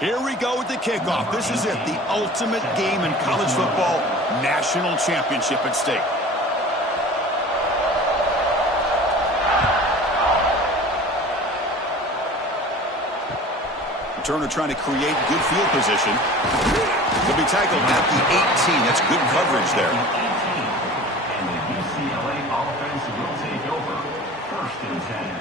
Here we go with the kickoff. This is it, the ultimate game in college football, national championship at stake. Turner trying to create good field position. He'll be tackled at the 18. That's good coverage there. And the UCLA offense will take over. 1st and 10.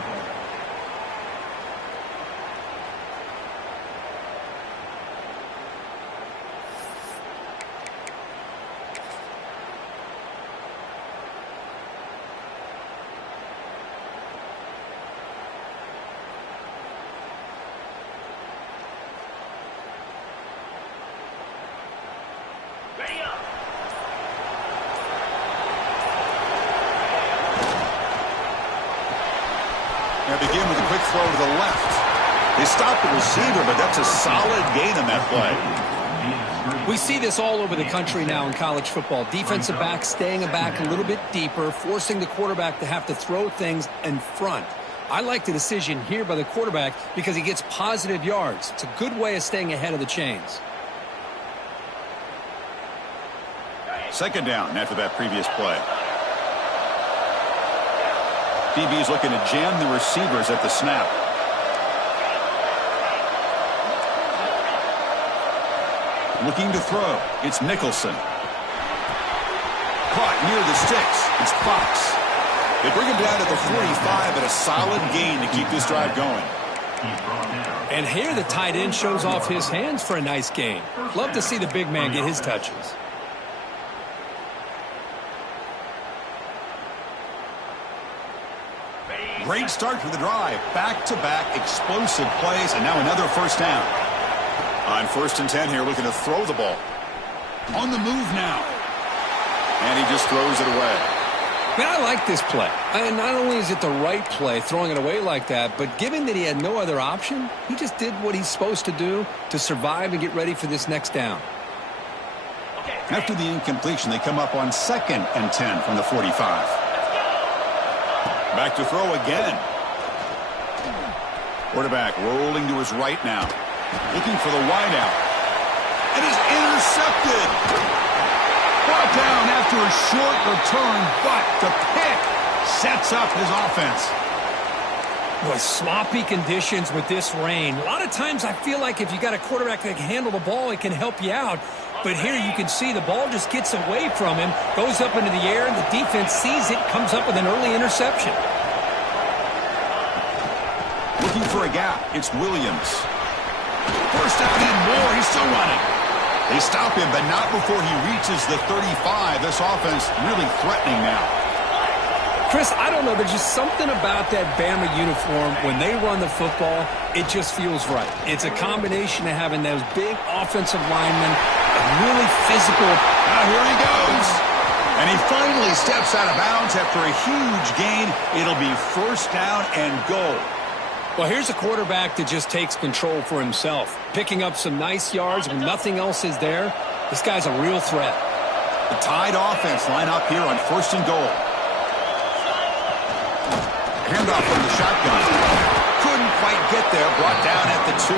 Now begin with a quick throw to the left. They stopped the receiver, but that's a solid gain on that play. We see this all over the country now in college football. Defensive backs staying back a little bit deeper, forcing the quarterback to have to throw things in front. I like the decision here by the quarterback because he gets positive yards. It's a good way of staying ahead of the chains. 2nd down after that previous play. DB's looking to jam the receivers at the snap. Looking to throw. It's Nicholson. Caught near the sticks. It's Fox. They bring him down to the 45 at a solid gain to keep this drive going. And here the tight end shows off his hands for a nice gain. Love to see the big man get his touches. Great start for the drive. Back-to-back explosive plays, and now another 1st down. On 1st and 10 here, looking to throw the ball. On the move now. And he just throws it away. Man, I like this play. And not only is it the right play, throwing it away like that, but given that he had no other option, he just did what he's supposed to do to survive and get ready for this next down. After the incompletion, they come up on 2nd and 10 from the 45. Back to throw again. Quarterback rolling to his right now. Looking for the wideout. And he's intercepted. Brought down after a short return, but the pick sets up his offense. Boy, sloppy conditions with this rain. A lot of times I feel like if you got a quarterback that can handle the ball, it can help you out. But here you can see the ball just gets away from him, goes up into the air, and the defense sees it, comes up with an early interception. Looking for a gap. It's Williams. 1st down and more. He's still running. They stop him, but not before he reaches the 35. This offense really threatening now. Chris, I don't know. There's just something about that Bama uniform. When they run the football, it just feels right. It's a combination of having those big offensive linemen, a really physical. Now here he goes. And he finally steps out of bounds after a huge gain. It'll be 1st down and goal. Well, here's a quarterback that just takes control for himself, picking up some nice yards when nothing else is there. This guy's a real threat. The Tide offense line up here on 1st and goal. Handoff from the shotgun. Couldn't quite get there. Brought down at the 2.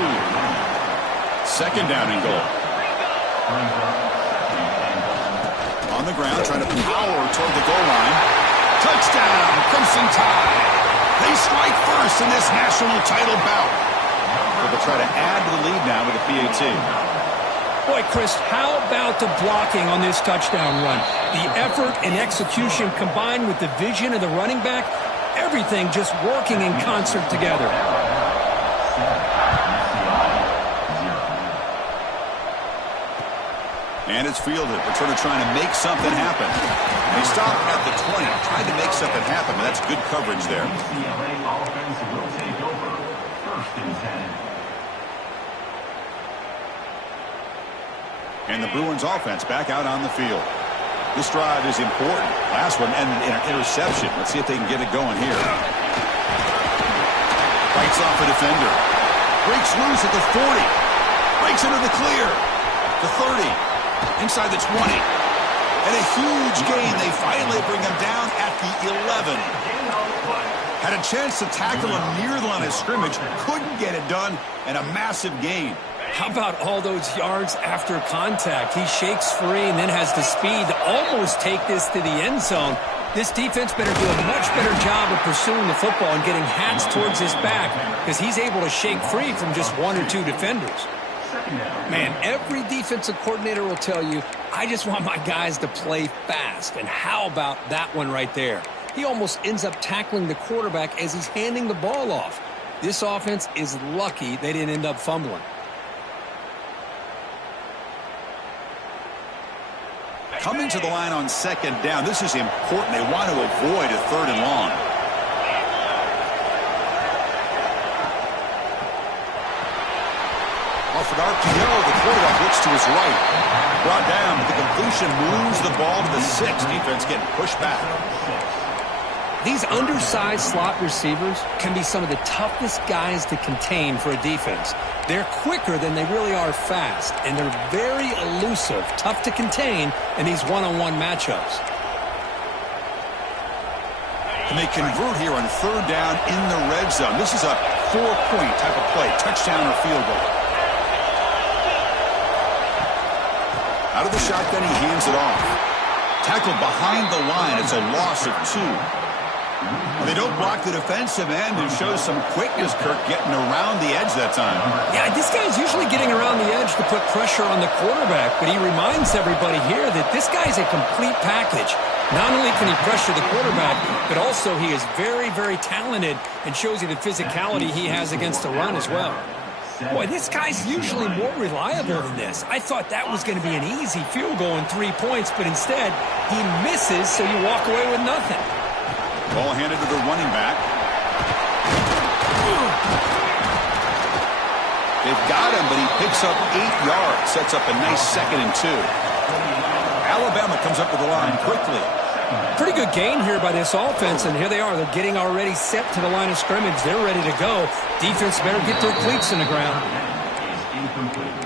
2nd down and goal. On the ground, trying to power toward the goal line. Touchdown, Crimson Tide. They strike first in this national title bout. But they'll try to add to the lead now with a PAT. Boy, Chris, how about the blocking on this touchdown run? The effort and execution combined with the vision of the running back, everything just working in concert together. And it's fielded. Returner trying to make something happen. They stop at the 20, trying to make something happen, but that's good coverage there. UCLA offense will take over. 1st and 10. And the Bruins offense back out on the field. This drive is important. Last one ended in an interception. Let's see if they can get it going here. Fights off a defender. Breaks loose at the 40. Breaks into the clear. The 30. Inside the 20. And a huge gain. They finally bring him down at the 11. Had a chance to tackle him near the line of scrimmage. Couldn't get it done. And a massive gain. How about all those yards after contact? He shakes free and then has the speed to almost take this to the end zone. This defense better do a much better job of pursuing the football and getting hats towards his back because he's able to shake free from just one or two defenders. Man, every defensive coordinator will tell you, I just want my guys to play fast. And how about that one right there? He almost ends up tackling the quarterback as he's handing the ball off. This offense is lucky they didn't end up fumbling. Coming to the line on second down, this is important. They want to avoid a 3rd and long. Off an RPO, the quarterback looks to his right. Brought down, but the completion moves the ball to the 6. Defense getting pushed back. These undersized slot receivers can be some of the toughest guys to contain for a defense. They're quicker than they really are fast, and they're very elusive, tough to contain in these one-on-one matchups. And they convert here on 3rd down in the red zone. This is a 4-point type of play, touchdown or field goal. Out of the shotgun, he hands it off. Tackled behind the line. It's a loss of 2. They don't block the defensive end and shows some quickness, Kirk, getting around the edge that time. Yeah, this guy's usually getting around the edge to put pressure on the quarterback, but he reminds everybody here that this guy's a complete package. Not only can he pressure the quarterback, but also he is very, very talented and shows you the physicality he has against the run as well. Boy, this guy's usually more reliable than this. I thought that was going to be an easy field goal and 3 points, but instead he misses, so you walk away with nothing. Ball handed to the running back. They've got him, but he picks up 8 yards. Sets up a nice 2nd and 2. Alabama comes up to the line quickly. Pretty good gain here by this offense, and here they are. They're getting already set to the line of scrimmage. They're ready to go. Defense better get their cleats in the ground. Incomplete.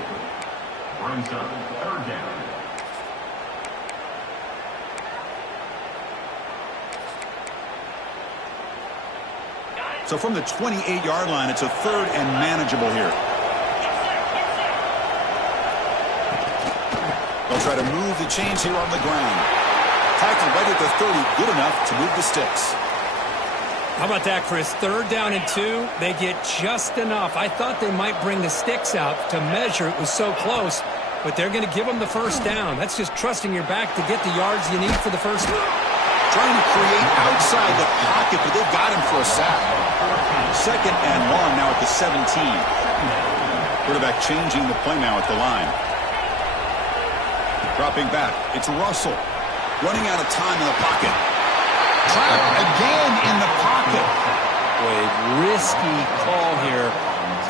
Brings up 3rd down. So from the 28-yard line, it's a 3rd and manageable here. They'll try to move the chains here on the ground. Tackle right at the 30, good enough to move the sticks. How about that, Chris? 3rd down and 2. They get just enough. I thought they might bring the sticks out to measure. It was so close, but they're going to give them the 1st down. That's just trusting your back to get the yards you need for the 1st down. Trying to create outside the pocket, but they've got him for a sack. 2nd and long now at the 17. Quarterback changing the play now at the line. Dropping back. It's Russell. Running out of time in the pocket. Trapped again in the pocket. Boy, risky call here.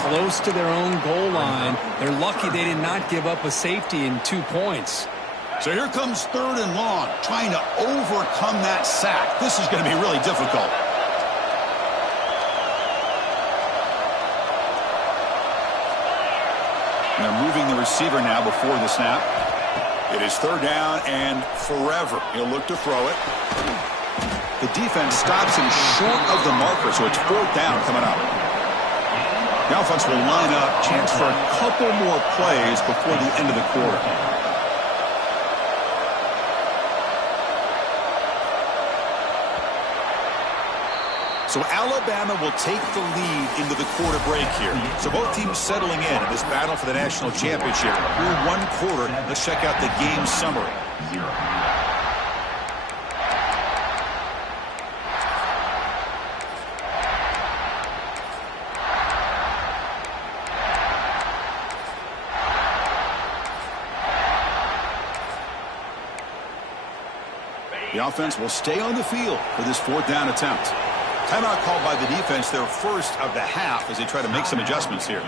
Close to their own goal line. They're lucky they did not give up a safety in 2 points. So here comes 3rd and long, trying to overcome that sack. This is going to be really difficult. And they're moving the receiver now before the snap. It is 3rd down and forever. He'll look to throw it. The defense stops him short of the marker, so it's 4th down coming up. The offense will line up, chance for a couple more plays before the end of the quarter. So Alabama will take the lead into the quarter break here. So both teams settling in this battle for the national championship. Through 1 quarter, let's check out the game summary. The offense will stay on the field for this 4th down attempt. Timeout called by the defense, their first of the half, as they try to make some adjustments here.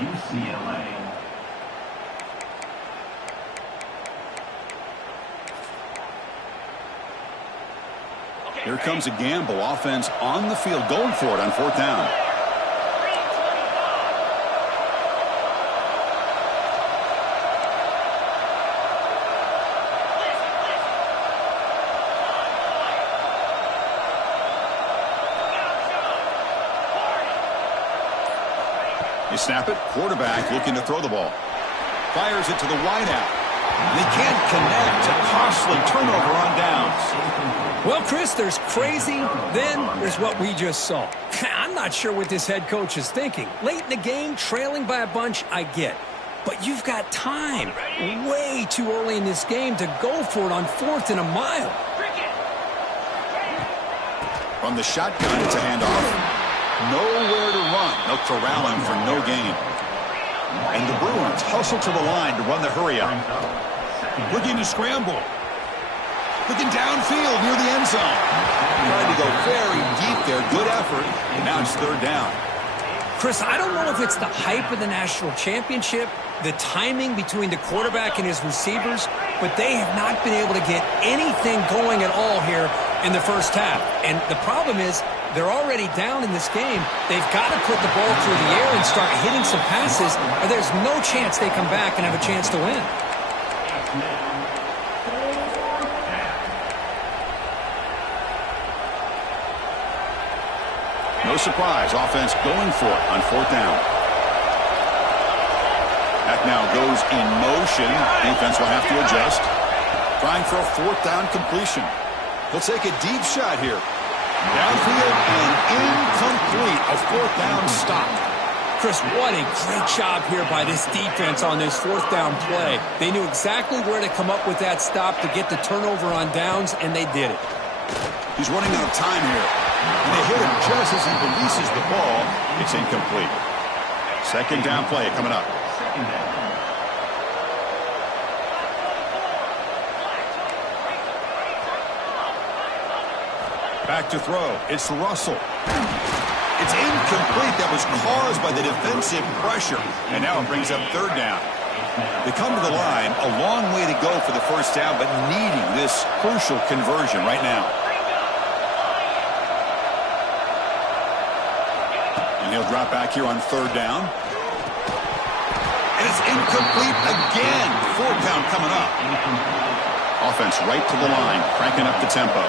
Here comes a gamble. Offense on the field, going for it on 4th down. They snap it. Quarterback looking to throw the ball. Fires it to the wideout. And he can't connect. A costly turnover on downs. Well, Chris, there's crazy, then there's what we just saw. I'm not sure what this head coach is thinking. Late in the game, trailing by a bunch, I get. But you've got time. Way too early in this game to go for it on 4th and a mile. From the shotgun, it's a handoff. Nowhere to run. No corralling for no gain. And the Bruins hustle to the line to run the hurry up. Looking to scramble. Looking downfield near the end zone. Tried to go very deep there. Good effort. And now it's 3rd down. Chris, I don't know if it's the hype of the national championship, the timing between the quarterback and his receivers, but they have not been able to get anything going at all here in the first half. And the problem is they're already down in this game. They've got to put the ball through the air and start hitting some passes, or there's no chance they come back and have a chance to win. No surprise, offense going for it on 4th down. That now goes in motion. Defense will have to adjust. Trying for a 4th down completion. He'll take a deep shot here. Downfield and incomplete. A 4th down stop. Chris, what a great job here by this defense on this 4th down play. They knew exactly where to come up with that stop to get the turnover on downs, and they did it. He's running out of time here. And they hit him just as he releases the ball. It's incomplete. 2nd down play coming up. Back to throw. It's Russell. It's incomplete. That was caused by the defensive pressure. And now it brings up 3rd down. They come to the line. A long way to go for the 1st down, but needing this crucial conversion right now. And he'll drop back here on 3rd down. And it's incomplete again. 4th down coming up. Offense right to the line, cranking up the tempo.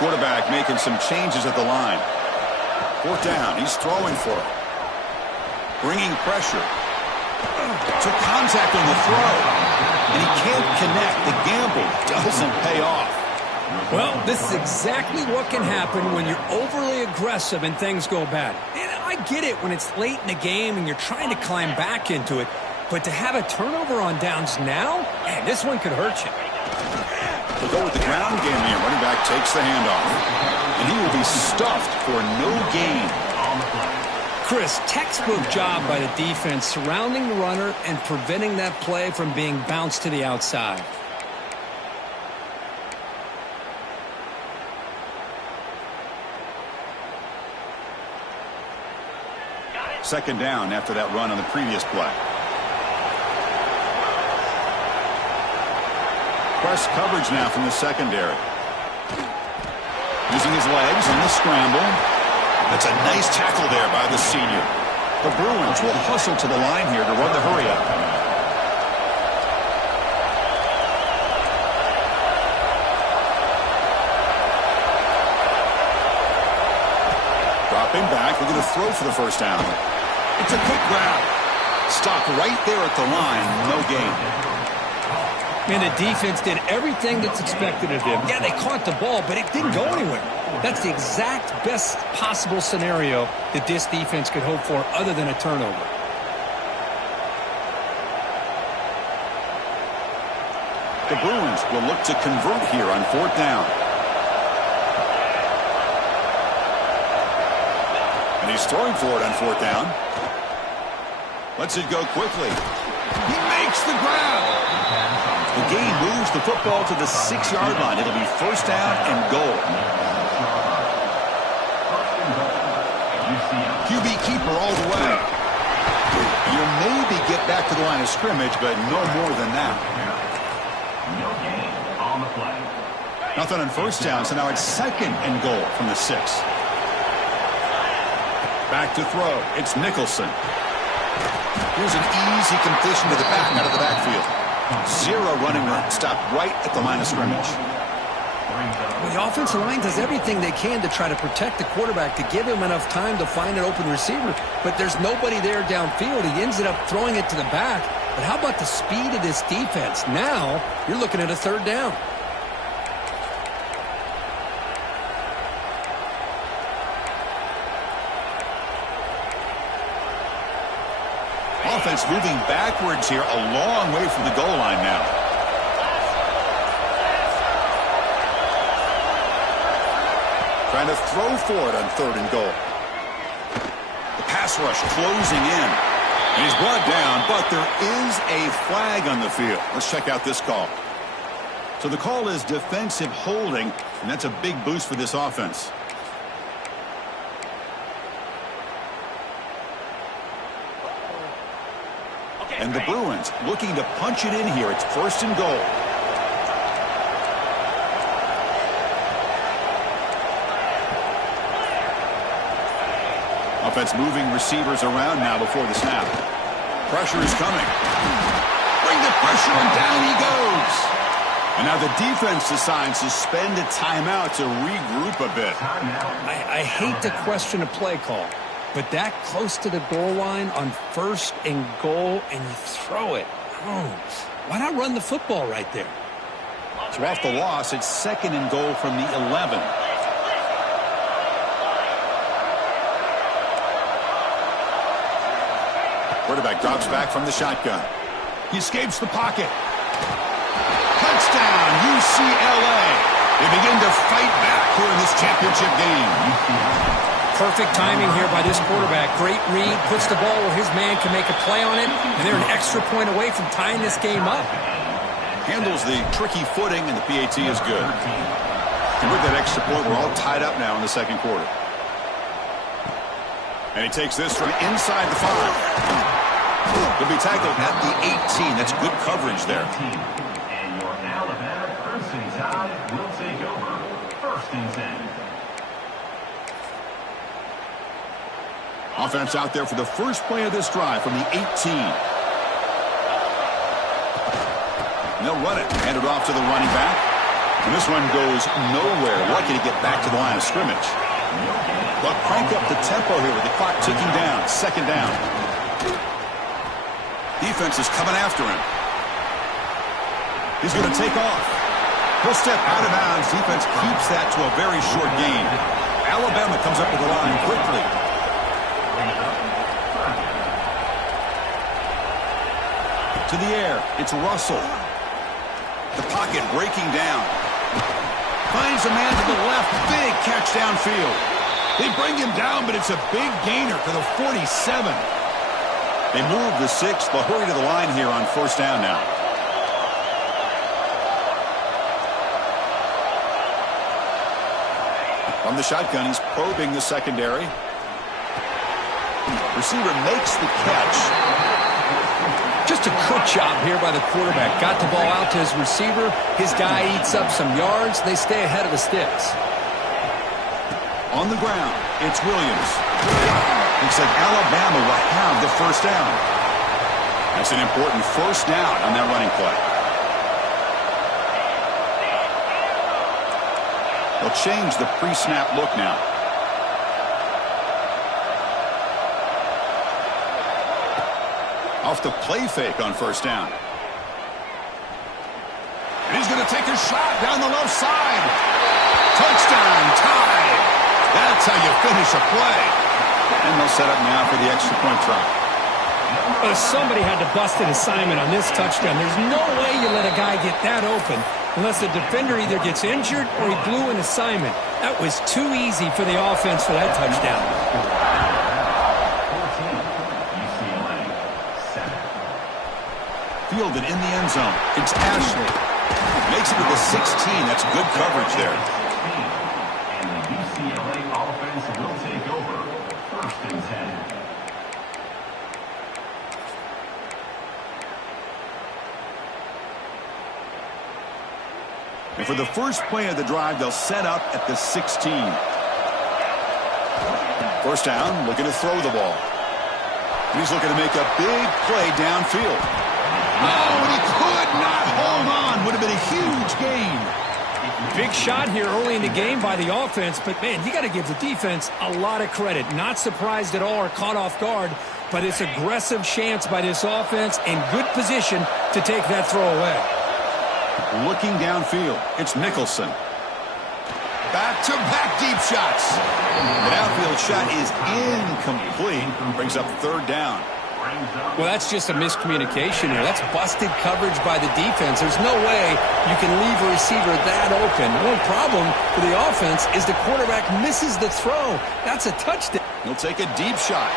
Quarterback making some changes at the line. 4th down. He's throwing for it. Bringing pressure. Took contact on the throw. And he can't connect. The gamble doesn't pay off. Well, this is exactly what can happen when you're overly aggressive and things go bad. And I get it when it's late in the game and you're trying to climb back into it. But to have a turnover on downs now, man, this one could hurt you. They'll go with the ground game here. Running back takes the handoff. And he will be stuffed for no gain. Chris, textbook job by the defense surrounding the runner and preventing that play from being bounced to the outside. Second down after that run on the previous play. Press coverage now from the secondary. Using his legs on the scramble. That's a nice tackle there by the senior. The Bruins will hustle to the line here to run the hurry up. Dropping back, looking to throw for the 1st down. It's a quick grab. Stopped right there at the line. No gain. Man, the defense did everything that's expected of them. Yeah, they caught the ball, but it didn't go anywhere. That's the exact best possible scenario that this defense could hope for other than a turnover. The Bruins will look to convert here on 4th down. And he's throwing for it on 4th down. Lets it go quickly. He makes the grab. The game moves the football to the 6-yard line. It'll be 1st down and goal. QB keeper all the way. You maybe get back to the line of scrimmage, but no more than that. No gain on the play. Nothing on 1st down, so now it's 2nd and goal from the 6. Back to throw. It's Nicholson. Here's an easy completion to the back out of the backfield. 0 running room. Stopped right at the line of scrimmage. The offensive line does everything they can to try to protect the quarterback, to give him enough time to find an open receiver, but there's nobody there downfield. He ends up throwing it to the back. But how about the speed of this defense? Now you're looking at a third down. Offense moving backwards here, a long way from the goal line now. Trying to throw for it on 3rd and goal. The pass rush closing in. And he's brought down, but there is a flag on the field. Let's check out this call. So the call is defensive holding, and that's a big boost for this offense. And the Bruins looking to punch it in here. It's 1st and goal. Offense moving receivers around now before the snap. Pressure is coming. Bring the pressure, and down he goes. And now the defense decides to spend a timeout to regroup a bit. I hate to question a play call, but that close to the goal line on 1st and goal, and you throw it. Oh, why not run the football right there? So off the loss, it's 2nd and goal from the 11. Quarterback drops back from the shotgun. He escapes the pocket. Touchdown, UCLA. They begin to fight back here in this championship game. Perfect timing here by this quarterback. Great read, puts the ball where his man can make a play on it, and they're an extra point away from tying this game up. Handles the tricky footing, and the PAT is good. And with that extra point, we're all tied up now in the 2nd quarter. And he takes this from inside the 5. He'll be tackled at the 18. That's good coverage there. And your Alabama Crimson Tide will take over 1st and 10. Offense out there for the first play of this drive from the 18. And they'll run it. Hand it off to the running back. And this one goes nowhere. Lucky to get back to the line of scrimmage. They'll crank up the tempo here with the clock ticking down. 2nd down. Defense is coming after him. He's going to take off. He'll step out of bounds. Defense keeps that to a very short gain. Alabama comes up with the line quickly. To the air. It's Russell. The pocket breaking down. Finds a man to the left. Big catch downfield. They bring him down, but it's a big gainer to the 47. They move the 6th. They'll hurry to the line here on 1st down now. From the shotgun, he's probing the secondary. Receiver makes the catch. Just a good job here by the quarterback. Got the ball out to his receiver. His guy eats up some yards. They stay ahead of the sticks. On the ground, it's Williams. Looks like Alabama will have the 1st down. That's an important 1st down on that running play. They'll change the pre-snap look now. Off the play fake on 1st down. And he's going to take a shot down the left side. Touchdown, tie. That's how you finish a play. And they'll set up now for the extra point try. Somebody had to bust an assignment on this touchdown. There's no way you let a guy get that open unless the defender either gets injured or he blew an assignment. That was too easy for the offense for that touchdown. 14, UCLA 7. Fielded in the end zone. It's Ashley. Makes it to the 16. That's good coverage there. And the UCLA offense will take over 1st and 10. And for the first play of the drive, they'll set up at the 16. 1st down, looking to throw the ball. And he's looking to make a big play downfield. Oh, and he could not hold on. Would have been a huge gain. Big shot here early in the game by the offense, but, man, you got to give the defense a lot of credit. Not surprised at all or caught off guard, but it's aggressive chance by this offense and good position to take that throw away. Looking downfield, it's Nicholson. Back-to-back deep shots. The downfield shot is incomplete. Brings up third down. Well, that's just a miscommunication here. That's busted coverage by the defense. There's no way you can leave a receiver that open. The only problem for the offense is the quarterback misses the throw. That's a touchdown. He'll take a deep shot.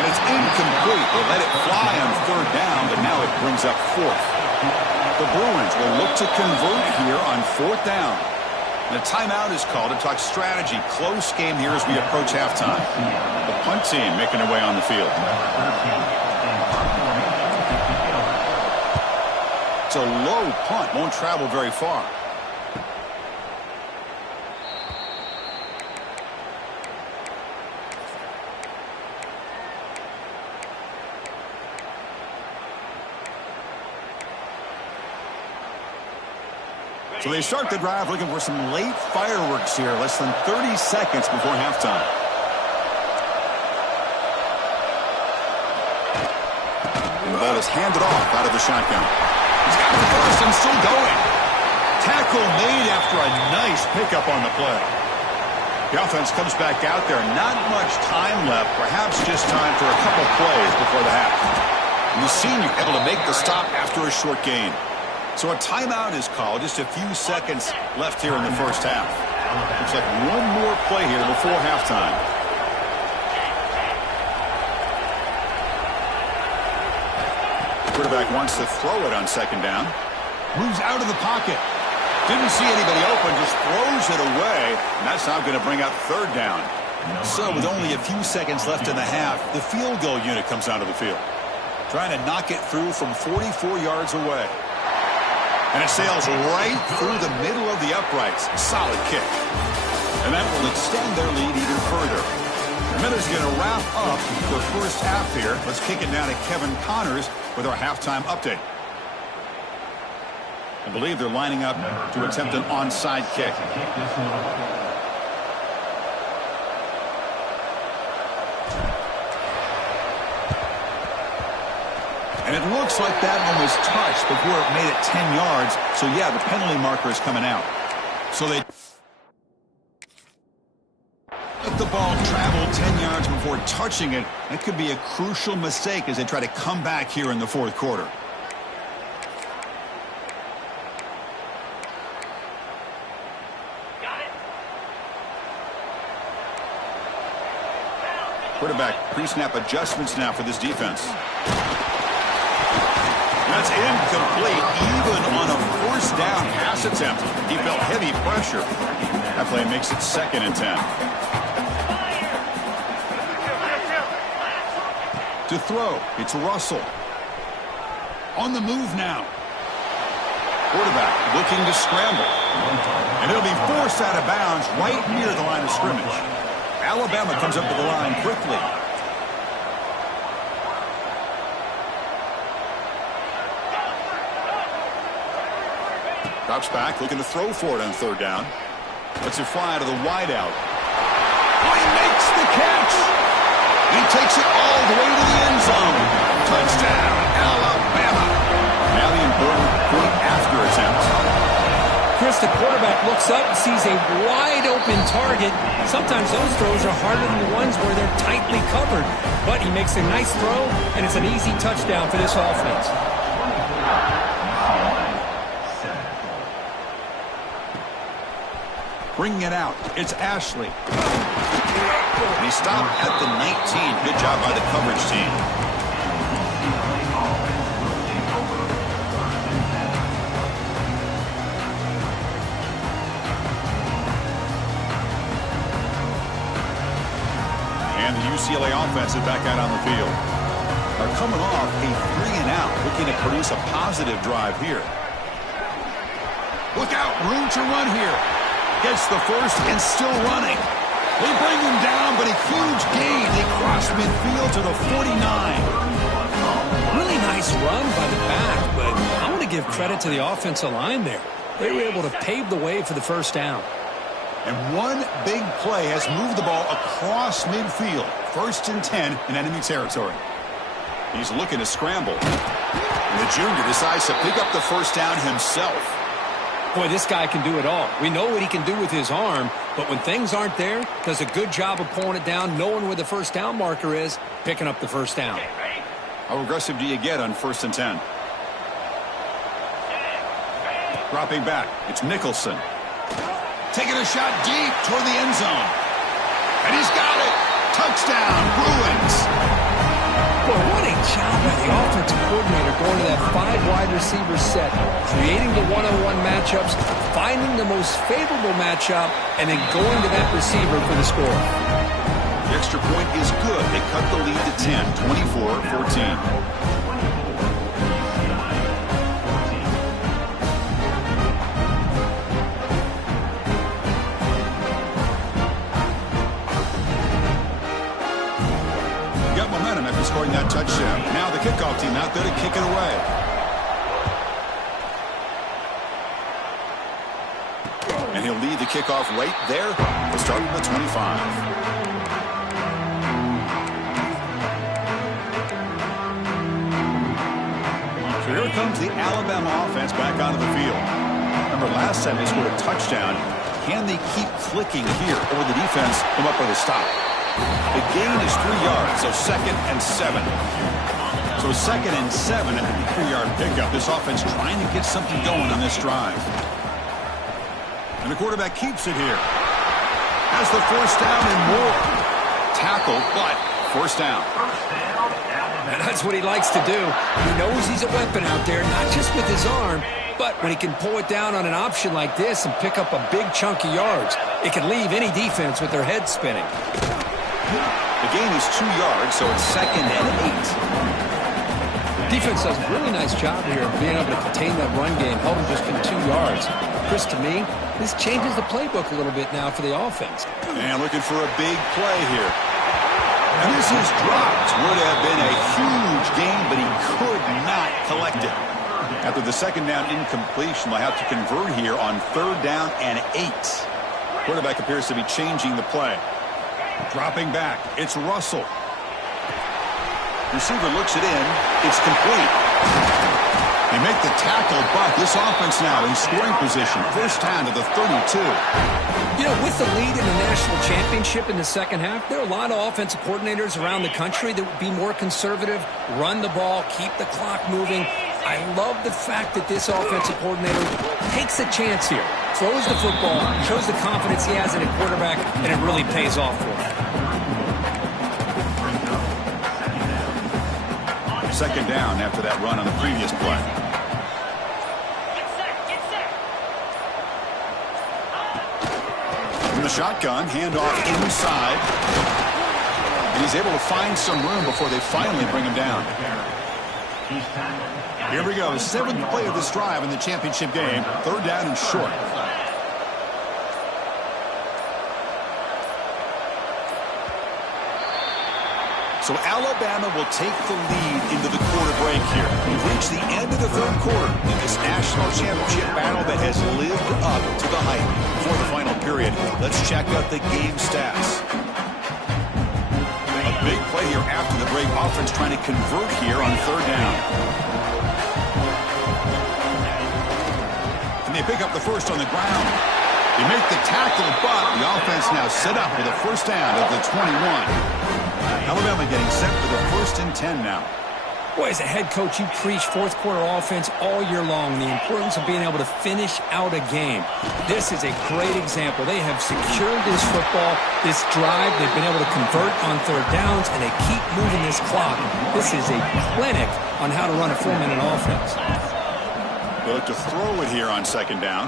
And it's incomplete. They let it fly on third down, but now it brings up fourth. The Bruins will look to convert here on fourth down. And a timeout is called to talk strategy. Close game here as we approach halftime. The punt team making their way on the field. It's a low punt. Won't travel very far. So they start the drive looking for some late fireworks here, less than 30 seconds before halftime. And the ball is handed off out of the shotgun. He's got the first and still going. Tackle made after a nice pickup on the play. The offense comes back out there. Not much time left, perhaps just time for a couple plays before the half. And the senior able to make the stop after a short gain. So a timeout is called. Just a few seconds left here in the first half. Looks like one more play here before halftime. Quarterback wants to throw it on second down. Moves out of the pocket. Didn't see anybody open, just throws it away. And that's now going to bring up third down. So with only a few seconds left in the half, the field goal unit comes out of the field. Trying to knock it through from 44 yards away. And it sails right through the middle of the uprights. Solid kick. And that will extend their lead even further. The Minutes going to wrap up the first half here. Let's kick it down to Kevin Connors with our halftime update. I believe they're lining up to attempt an onside kick. And it looks like that one was touched before it made it 10 yards. So, yeah, the penalty marker is coming out. So they let the ball travel 10 yards before touching it. That could be a crucial mistake as they try to come back here in the fourth quarter. Quarterback pre-snap adjustments now for this defense. That's incomplete, even on a first down pass attempt. He felt heavy pressure. That play makes it 2nd and 10. To throw, it's Russell. On the move now. Quarterback looking to scramble. And it'll be forced out of bounds right near the line of scrimmage. Alabama comes up to the line quickly. Drops back, looking to throw for it on third down. Lets it fly to the wideout. Oh, he makes the catch! He takes it all the way to the end zone. Touchdown, Alabama! Now the important point after attempt. Chris, the quarterback looks up and sees a wide-open target. Sometimes those throws are harder than the ones where they're tightly covered. But he makes a nice throw, and it's an easy touchdown for this offense. Bringing it out, it's Ashley. And he stopped at the 19. Good job by the coverage team. And the UCLA offense is back out on the field. They're coming off a 3-and-out, looking to produce a positive drive here. Look out, room to run here. Gets the first and still running. They bring him down, but a huge gain. They cross midfield to the 49. Really nice run by the back, but I want to give credit to the offensive line there. They were able to pave the way for the first down. And one big play has moved the ball across midfield. 1st and 10 in enemy territory. He's looking to scramble. And the junior decides to pick up the first down himself. Boy, this guy can do it all. We know what he can do with his arm, but when things aren't there, does a good job of pulling it down, knowing where the first down marker is, picking up the first down. How aggressive do you get on 1st and 10? Dropping back, it's Nicholson. Taking a shot deep toward the end zone. And he's got it. Touchdown, Bruins. Boy, what a job by the offensive coordinator going to that 5 wide receiver set, creating the one-on-one matchups, finding the most favorable matchup, and then going to that receiver for the score. The extra point is good. They cut the lead to 10, 24-14. After scoring that touchdown. Now the kickoff team out there to kick it away. And he'll lead the kickoff right there. We'll start at the 25. So here comes the Alabama offense back onto the field. Remember, last time they scored a touchdown. Can they keep clicking here, or will the defense come up with a stop? The gain is 3 yards, so 2nd and 7. So 2nd and 7 at the 3-yard pickup. This offense trying to get something going on this drive. And the quarterback keeps it here. Has the first down and more. Tackle, but first down. And that's what he likes to do. He knows he's a weapon out there, not just with his arm, but when he can pull it down on an option like this and pick up a big chunk of yards, it can leave any defense with their head spinning. The gain is 2 yards, so it's 2nd and 8. Defense does a really nice job here of being able to contain that run game, held him just in 2 yards. Chris, to me, this changes the playbook a little bit now for the offense. And looking for a big play here. And this is dropped. Would have been a huge gain, but he could not collect it. After the 2nd down incompletion, they'll have to convert here on 3rd down and 8. Quarterback appears to be changing the play. Dropping back, it's Russell. Receiver looks it in. It's complete. They make the tackle, but this offense now in scoring position. First down to the 32. You know, with the lead in the national championship in the second half, there are a lot of offensive coordinators around the country that would be more conservative, run the ball, keep the clock moving. I love the fact that this offensive coordinator takes a chance here, throws the football, shows the confidence he has in a quarterback, and it really pays off for him. 2nd down after that run on the previous play. From the shotgun, handoff inside. And he's able to find some room before they finally bring him down. Here we go, 7th play of this drive in the championship game. 3rd down and short. So Alabama will take the lead into the quarter break here. We've reached the end of the 3rd quarter in this national championship battle that has lived up to the hype. Before the final period, let's check out the game stats. A big play here after the break. Offense trying to convert here on 3rd down. And they pick up the first on the ground. They make the tackle, but the offense now set up with a first down at the 21. Alabama getting set for the 1st and 10 now. Boy, as a head coach, you preach 4th quarter offense all year long, the importance of being able to finish out a game. This is a great example. They have secured this football, this drive. They've been able to convert on 3rd downs, and they keep moving this clock. This is a clinic on how to run a 4-minute offense. They look to throw it here on 2nd down.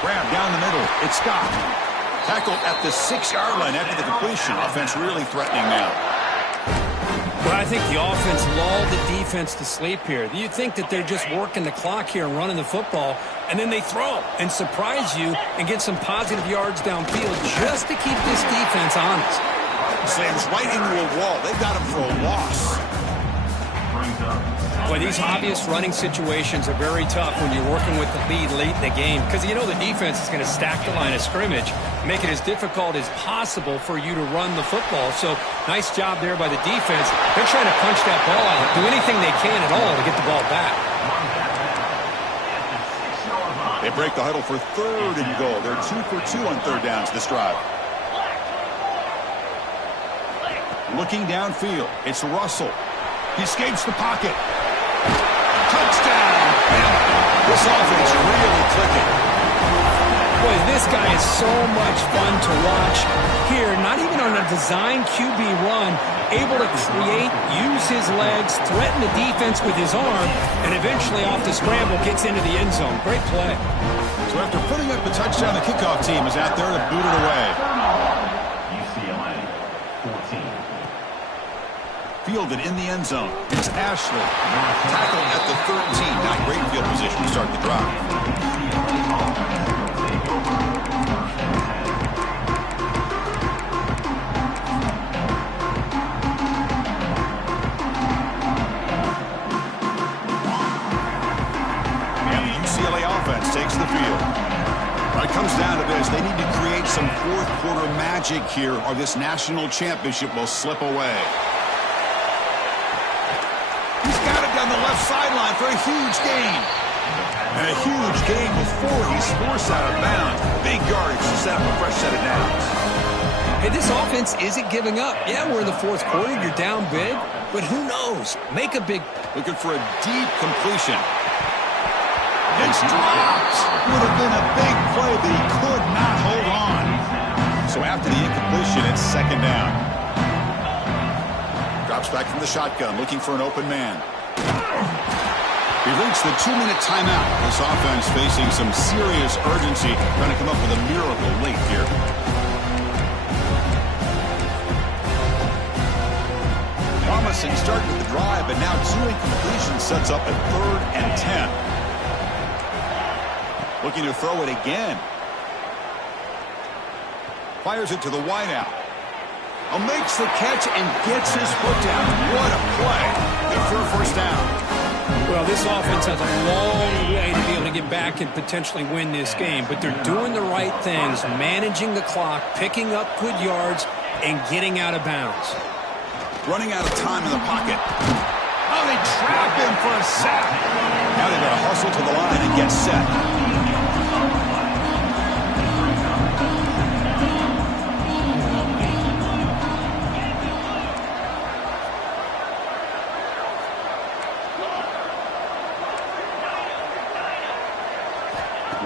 Grab down the middle. It's Scott. Tackled at the 6-yard line after the completion. Offense really threatening now. Well, I think the offense lulled the defense to sleep here. You think that they're just working the clock here and running the football, and then they throw and surprise you and get some positive yards downfield just to keep this defense honest. Slams right into a wall. They've got him for a loss. Boy, these obvious running situations are very tough when you're working with the lead late in the game because you know the defense is going to stack the line of scrimmage, make it as difficult as possible for you to run the football. So nice job there by the defense. They're trying to punch that ball out, do anything they can at all to get the ball back. They break the huddle for 3rd and goal. They're 2 for 2 on 3rd downs this drive. Looking downfield, it's Russell. He escapes the pocket. Touchdown! This offense really clicking. Boy, this guy is so much fun to watch. Here, not even on a design QB run, able to create, use his legs, threaten the defense with his arm, and eventually off the scramble gets into the end zone. Great play. So after putting up the touchdown, the kickoff team is out there to boot it away. UCLA 14. Fielded in the end zone. It's Ashley. Tackled at the 13. Not great field position to start the drive. Takes the field. When it comes down to this, they need to create some fourth-quarter magic here or this national championship will slip away. He's got it down the left sideline for a huge gain. And a huge gain before he's forced out of bounds. Big yardage to set up a fresh set of downs. Hey, this offense isn't giving up. Yeah, we're in the 4th quarter. You're down big. But who knows? Make a big... Looking for a deep completion. It's dropped. Would have been a big play, but he could not hold on. So after the incompletion, it's 2nd down. Drops back from the shotgun, looking for an open man. We reached the 2-minute timeout. This offense facing some serious urgency, trying to come up with a miracle late here. Promising start with the drive, but now 2 incompletions sets up a 3rd and 10. Looking to throw it again. Fires it to the wideout. Makes the catch and gets his foot down. What a play. Good for a 1st down. Well, this offense has a long way to be able to get back and potentially win this game, but they're doing the right things, managing the clock, picking up good yards, and getting out of bounds. Running out of time in the pocket. Oh, they trap him for a sack. Now they've got to hustle to the line and get set.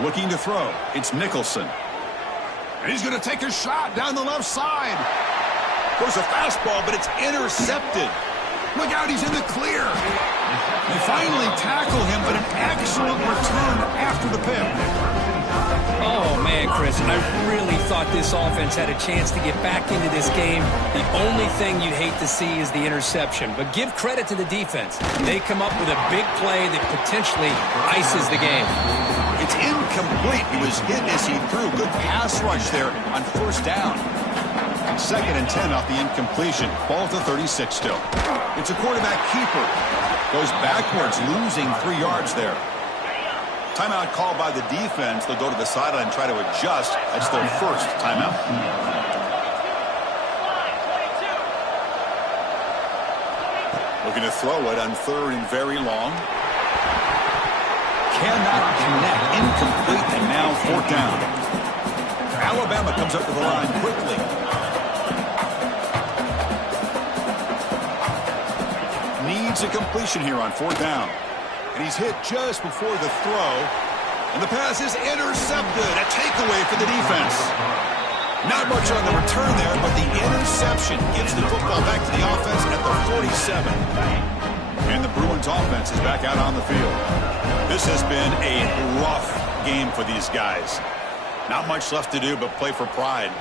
Looking to throw. It's Nicholson. And he's going to take a shot down the left side. Goes a fastball, but it's intercepted. Look out, he's in the clear. They finally tackle him, but an excellent return after the pick. Oh, man, Chris, I really thought this offense had a chance to get back into this game. The only thing you'd hate to see is the interception. But give credit to the defense. They come up with a big play that potentially ices the game. It's incomplete. He was hit as he threw. Good pass rush there on 1st down. 2nd and 10 off the incompletion. Ball to 36 still. It's a quarterback keeper. Goes backwards, losing 3 yards there. Timeout called by the defense. They'll go to the sideline and try to adjust. That's their 1st timeout. Looking to throw it on 3rd and very long. Cannot connect. Incomplete, and now 4th down. Alabama comes up to the line quickly. Needs a completion here on 4th down. And he's hit just before the throw. And the pass is intercepted. A takeaway for the defense. Not much on the return there, but the interception gives the football back to the offense at the 47. And the Bruins offense is back out on the field. This has been a rough game for these guys. Not much left to do but play for pride.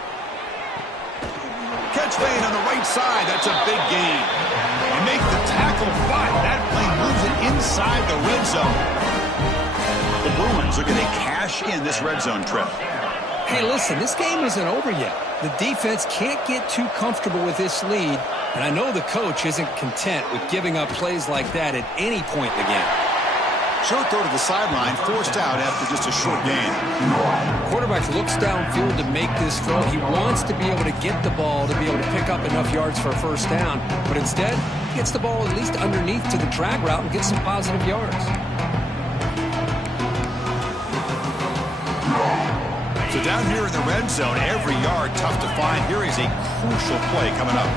Catch made on the right side. That's a big gain. They make the tackle, but that play moves it inside the red zone. The Bruins are going to cash in this red zone trip. Hey, listen, this game isn't over yet. The defense can't get too comfortable with this lead, and I know the coach isn't content with giving up plays like that at any point in the game. Short throw to the sideline, forced out after just a short gain. Quarterback looks downfield to make this throw. He wants to be able to get the ball to be able to pick up enough yards for a first down, but instead, he gets the ball at least underneath to the drag route and gets some positive yards. So down here in the red zone, every yard tough to find. Here is a crucial play coming up.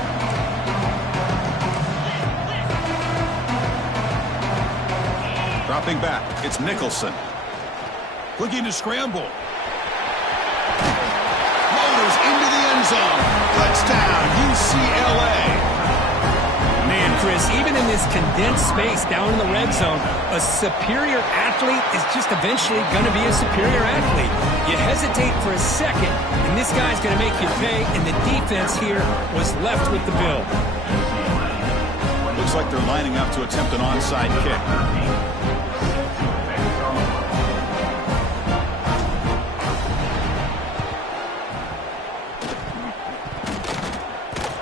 Dropping back, it's Nicholson. Looking to scramble. Motors into the end zone. Touchdown, UCLA. Man, Chris, even in this condensed space down in the red zone, a superior athlete is just eventually going to be a superior athlete. You hesitate for a second, and this guy's going to make you pay, and the defense here was left with the bill. Looks like they're lining up to attempt an onside kick.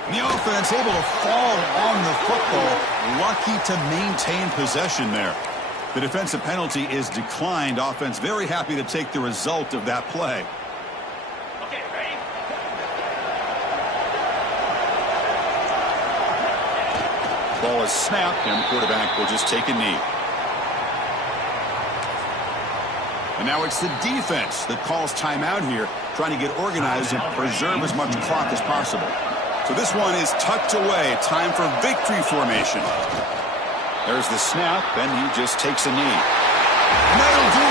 The offense able to fall on the football. Lucky to maintain possession there. The defensive penalty is declined. Offense very happy to take the result of that play. Okay, ready? Ball is snapped, and the quarterback will just take a knee. And now it's the defense that calls timeout here, trying to get organized and preserve as much clock as possible. So this one is tucked away. Time for victory formation. There's the snap, and he just takes a knee. And that'll do